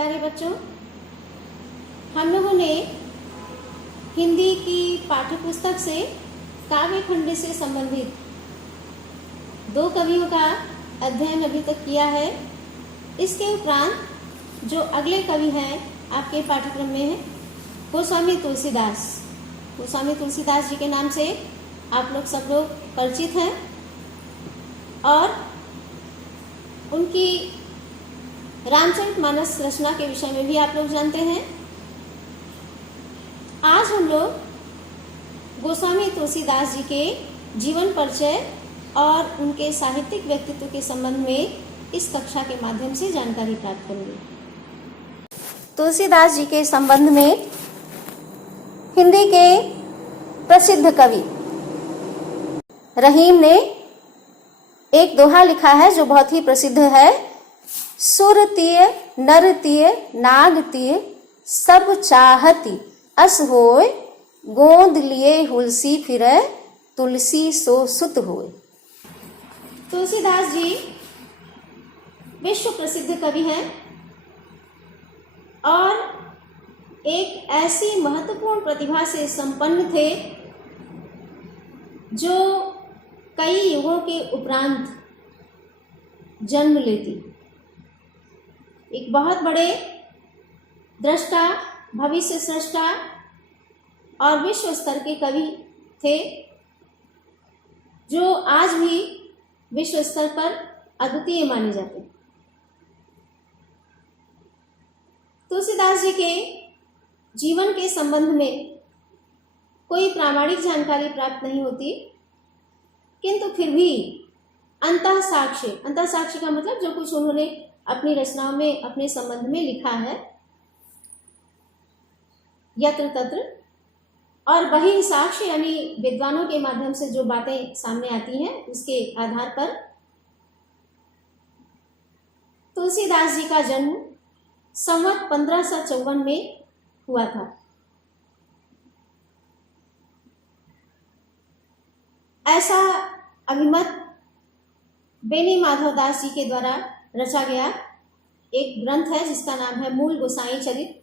प्यारे बच्चों, हम लोगों ने हिंदी की पाठ्य पुस्तक से काव्य खंड से संबंधित 2 कवियों का अध्ययन अभी तक किया है। इसके उपरांत जो अगले कवि हैं आपके पाठ्यक्रम में है गोस्वामी तुलसीदास। गोस्वामी तुलसीदास जी के नाम से आप लोग सब लोग परिचित हैं और उनकी रामचरितमानस रचना के विषय में भी आप लोग जानते हैं। आज हम लोग गोस्वामी तुलसीदास जी के जीवन परिचय और उनके साहित्यिक व्यक्तित्व के संबंध में इस कक्षा के माध्यम से जानकारी प्राप्त करेंगे। तुलसीदास जी के संबंध में हिंदी के प्रसिद्ध कवि रहीम ने एक दोहा लिखा है जो बहुत ही प्रसिद्ध है। सुरतीय नरतीय नागतीय सब चाहती अस होय, गोंद लिए हुलसी फिरे तुलसी सो सुत होय। तुलसीदास जी विश्व प्रसिद्ध कवि हैं और एक ऐसी महत्वपूर्ण प्रतिभा से संपन्न थे जो कई युगों के उपरांत जन्म लेती। एक बहुत बड़े दृष्टा, भविष्य सृष्टा और विश्व स्तर के कवि थे जो आज भी विश्व स्तर पर अद्वितीय माने जाते हैं। तुलसीदास जी के जीवन के संबंध में कोई प्रामाणिक जानकारी प्राप्त नहीं होती, किंतु फिर भी अंतः साक्ष्य का मतलब जो कुछ उन्होंने अपनी रचनाओं में अपने संबंध में लिखा है यत्र तत्र, और वही साक्ष्य यानी विद्वानों के माध्यम से जो बातें सामने आती हैं उसके आधार पर तुलसीदास जी का जन्म संवत 1554 में हुआ था। ऐसा अभिमत बेनी माधव दास जी के द्वारा रचा गया एक ग्रंथ है जिसका नाम है मूल गोसाई चरित,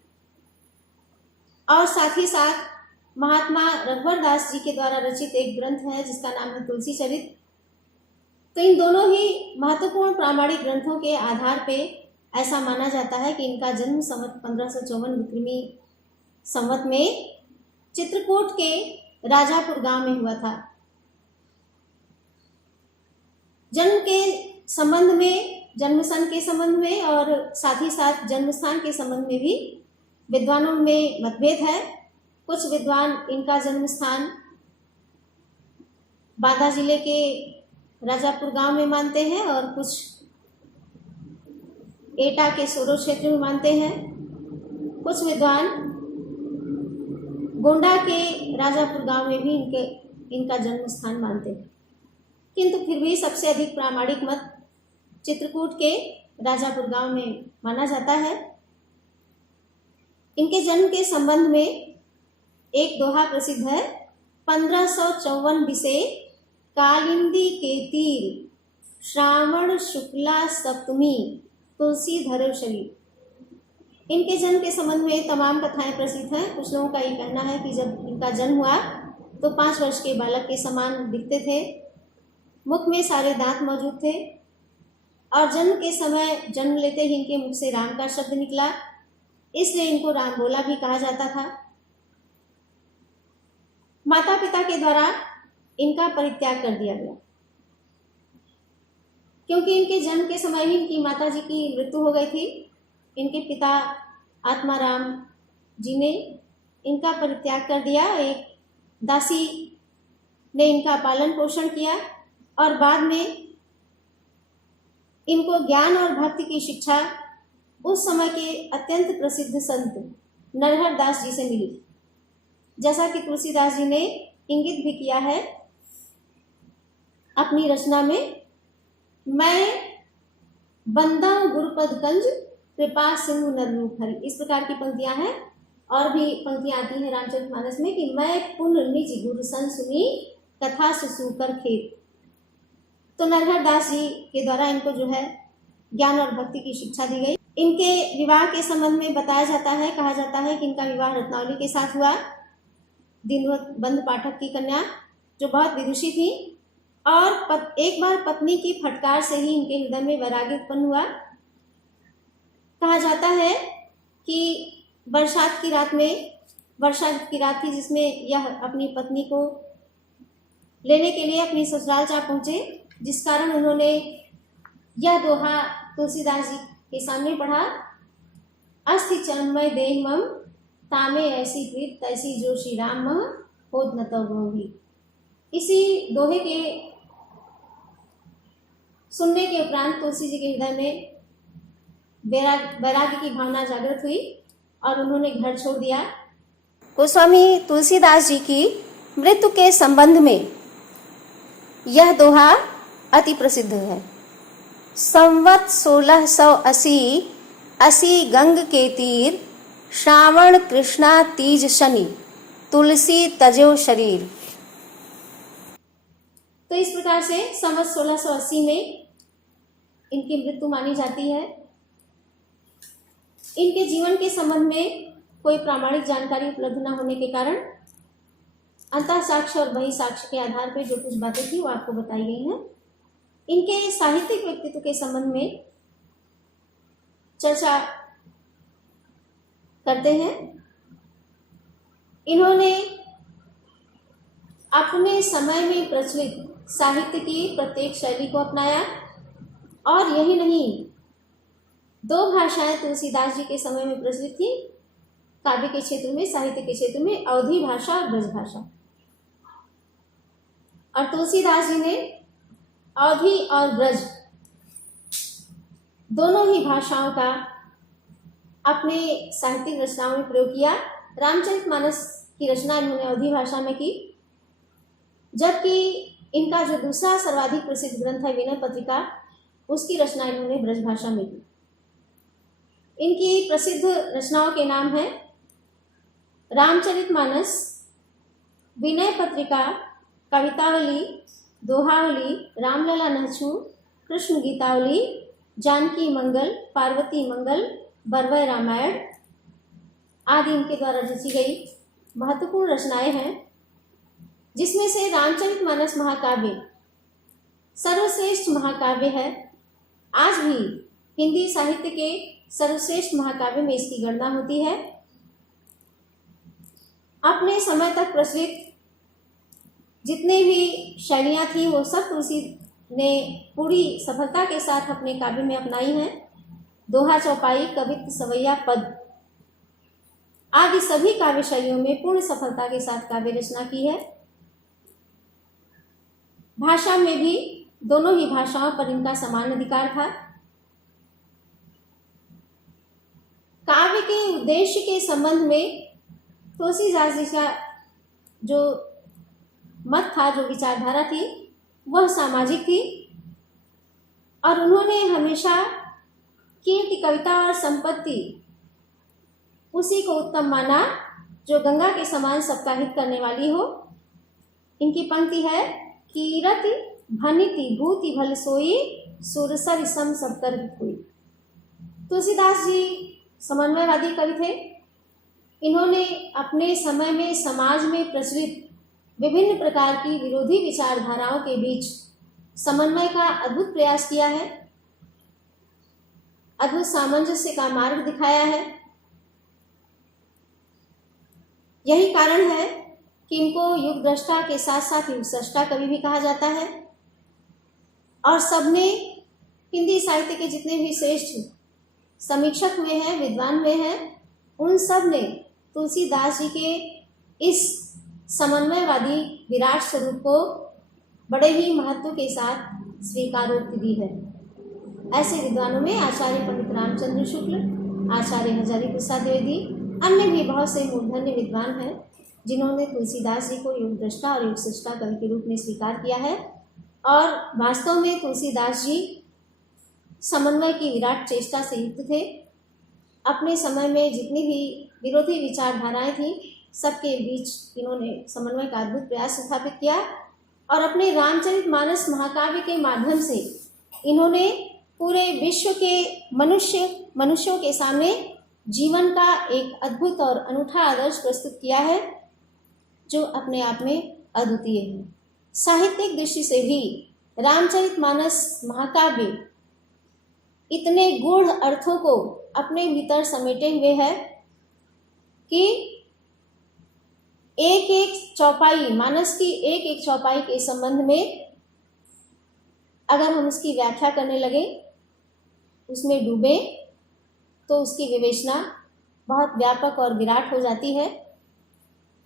और साथ ही साथ महात्मा रघुवर दास जी के द्वारा रचित एक ग्रंथ है जिसका नाम है तुलसी चरित। तो इन दोनों ही महत्वपूर्ण प्रामाणिक ग्रंथों के आधार पे ऐसा माना जाता है कि इनका जन्म संवत 1554 विक्रमी संवत में चित्रकूट के राजापुर गांव में हुआ था। जन्म के संबंध में, जन्मस्थान के संबंध में और साथ ही साथ जन्मस्थान के संबंध में भी विद्वानों में मतभेद है। कुछ विद्वान इनका जन्म स्थान बांदा जिले के राजापुर गांव में मानते हैं और कुछ एटा के सोरो क्षेत्र में मानते हैं। कुछ विद्वान गोंडा के राजापुर गांव में भी इनका जन्म स्थान मानते हैं, किंतु फिर भी सबसे अधिक प्रामाणिक मत चित्रकूट के राजापुर गांव में माना जाता है। इनके जन्म के संबंध में एक दोहा प्रसिद्ध है। 1554 बिसे कालिंदी के तीर, श्रावण शुक्ला सप्तमी तुलसी धरोशली। इनके जन्म के संबंध में तमाम कथाएं प्रसिद्ध हैं। कुछ लोगों का ये कहना है कि जब इनका जन्म हुआ तो 5 वर्ष के बालक के समान दिखते थे, मुख में सारे दांत मौजूद थे और जन्म के समय जन्म लेते ही इनके मुख से राम का शब्द निकला, इसलिए इनको राम बोला भी कहा जाता था। माता पिता के द्वारा इनका परित्याग कर दिया गया क्योंकि इनके जन्म के समय ही इनकी माता जी की मृत्यु हो गई थी। इनके पिता आत्माराम जी ने इनका परित्याग कर दिया। एक दासी ने इनका पालन पोषण किया और बाद में इनको ज्ञान और भक्ति की शिक्षा उस समय के अत्यंत प्रसिद्ध संत नरहर दास जी से मिली। जैसा कि तुलसीदास जी ने इंगित भी किया है अपनी रचना में, मैं बंदा गुरुपद कंज कृपा सिंधु नररूप हरि। इस प्रकार की पंक्तियां हैं और भी पंक्तियां आती हैं रामचरितमानस में कि मैं पुण्य निज गुरु सन सुनी कथा सुसूकर खेत। तो नरहर दास जी के द्वारा इनको जो है ज्ञान और भक्ति की शिक्षा दी गई। इनके विवाह के संबंध में बताया जाता है, कहा जाता है कि इनका विवाह रत्नावली के साथ हुआ, दीनबंधु पाठक की कन्या, जो बहुत विदुषी थी, और एक बार पत्नी की फटकार से ही इनके हृदय में वैराग्य उत्पन्न हुआ। कहा जाता है कि बरसात की रात थी, जिसमें यह अपनी पत्नी को लेने के लिए अपनी ससुराल जा पहुंचे, जिस कारण उन्होंने यह दोहा तुलसीदास जी के सामने पढ़ा, अस्थि चरणमय देह मम तामे ऐसी प्रीत तैसी जो श्री राम मह होत न तव भी। इसी दोहे के सुनने के उपरांत तुलसी जी के हृदय में वैराग्य की भावना जागृत हुई और उन्होंने घर छोड़ दिया। गोस्वामी तुलसीदास जी की मृत्यु के संबंध में यह दोहा अति प्रसिद्ध है। संवत 1680 गंग के तीर, श्रावण कृष्णा तीज शनि, तुलसी तजो शरीर। तो इस प्रकार से संवत 1680 में इनकी मृत्यु मानी जाती है। इनके जीवन के संबंध में कोई प्रामाणिक जानकारी उपलब्ध न होने के कारण अंतः साक्ष्य और बहि साक्ष्य के आधार पर जो कुछ बातें थी वो आपको बताई गई हैं। इनके साहित्यिक व्यक्तित्व के संबंध में चर्चा करते हैं। इन्होंने अपने समय में प्रचलित साहित्य की प्रत्येक शैली को अपनाया, और यही नहीं, 2 भाषाएं तुलसीदास जी के समय में प्रचलित थी काव्य के क्षेत्र में, साहित्य के क्षेत्र में, अवधी भाषा और ब्रज भाषा। और तुलसीदास जी ने अवधी और ब्रज दोनों ही भाषाओं का अपने साहित्यिक रचनाओं में प्रयोग किया। रामचरितमानस की रचना इन्होंने अवधी भाषा में की, जबकि इनका जो दूसरा सर्वाधिक प्रसिद्ध ग्रंथ है विनय पत्रिका, उसकी रचना इन्होंने ब्रज भाषा में की। इनकी प्रसिद्ध रचनाओं के नाम हैं रामचरितमानस, विनय पत्रिका, कवितावली, दोहावली, रामलला नहछू, कृष्ण गीतावली, जानकी मंगल, पार्वती मंगल, बरवय रामायण आदि इनके द्वारा रची गई महत्वपूर्ण रचनाएं हैं, जिसमें से रामचरितमानस महाकाव्य सर्वश्रेष्ठ महाकाव्य है। आज भी हिंदी साहित्य के सर्वश्रेष्ठ महाकाव्य में इसकी गणना होती है। अपने समय तक प्रचलित जितने भी शैलियाँ थी वो सब तुलसी ने पूरी सफलता के साथ अपने काव्य में अपनाई हैं। दोहा, चौपाई, कवित्व, सवैया, पद आदि सभी काव्य शैलियों में पूर्ण सफलता के साथ काव्य रचना की है। भाषा में भी दोनों ही भाषाओं पर इनका समान अधिकार था। काव्य के उद्देश्य के संबंध में तुलसीदास जी का जो मत था, जो विचारधारा थी, वह सामाजिक थी, और उन्होंने हमेशा कीर्ति, कविता और संपत्ति उसी को उत्तम माना जो गंगा के समान सबका हित करने वाली हो। इनकी पंक्ति है, कीरति भनिति भूति भल सोई, सुरसर सम सब कर हुई। तुलसीदास जी समन्वयवादी कवि थे। इन्होंने अपने समय में समाज में प्रचलित विभिन्न प्रकार की विरोधी विचारधाराओं के बीच समन्वय का अद्भुत प्रयास किया है, अद्भुत सामंजस्य का मार्ग दिखाया है। यही कारण है कि इनको युग दृष्टा के साथ साथ युग सृष्टा कवि भी कहा जाता है। और सबने हिंदी साहित्य के जितने भी श्रेष्ठ समीक्षक हुए हैं, विद्वान हुए हैं, उन सब ने तुलसीदास जी के इस समन्वयवादी विराट स्वरूप को बड़े ही महत्व के साथ स्वीकारोक्ति दी है। ऐसे विद्वानों में आचार्य पंडित रामचंद्र शुक्ल, आचार्य हजारी प्रसाद द्विवेदी, अन्य भी बहुत से मूर्धन्य विद्वान हैं जिन्होंने तुलसीदास जी को युग दृष्टा और युग सृष्टा कवि के रूप में स्वीकार किया है। और वास्तव में तुलसीदास जी समन्वय की विराट चेष्टा से युक्त थे। अपने समय में जितनी भी विरोधी विचारधाराएं थीं, सबके बीच इन्होंने समन्वय का अद्भुत प्रयास स्थापित किया, और अपने रामचरितमानस महाकाव्य के माध्यम से इन्होंने पूरे विश्व के मनुष्यों के सामने जीवन का एक अद्भुत और अनूठा आदर्श प्रस्तुत किया है, जो अपने आप में अद्वितीय है। साहित्यिक दृष्टि से भी रामचरितमानस महाकाव्य इतने गूढ़ अर्थों को अपने भीतर समेटे हुए है कि एक एक चौपाई, मानस की एक एक चौपाई के संबंध में अगर हम उसकी व्याख्या करने लगे, उसमें डूबे, तो उसकी विवेचना बहुत व्यापक और विराट हो जाती है।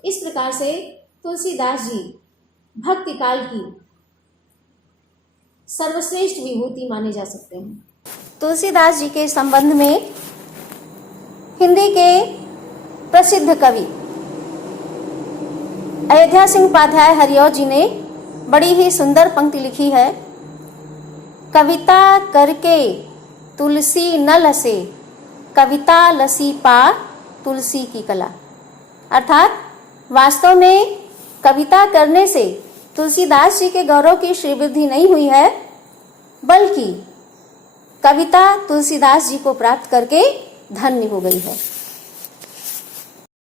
इस प्रकार से तुलसीदास जी भक्ति काल की सर्वश्रेष्ठ विभूति माने जा सकते हैं। तुलसीदास जी के संबंध में हिंदी के प्रसिद्ध कवि अयोध्या सिंह उपाध्याय हरिऔर जी ने बड़ी ही सुंदर पंक्ति लिखी है। कविता करके तुलसी न लसे, कविता लसी पा तुलसी की कला। अर्थात वास्तव में कविता करने से तुलसीदास जी के गौरव की श्रीवृद्धि नहीं हुई है, बल्कि कविता तुलसीदास जी को प्राप्त करके धन्य हो गई है।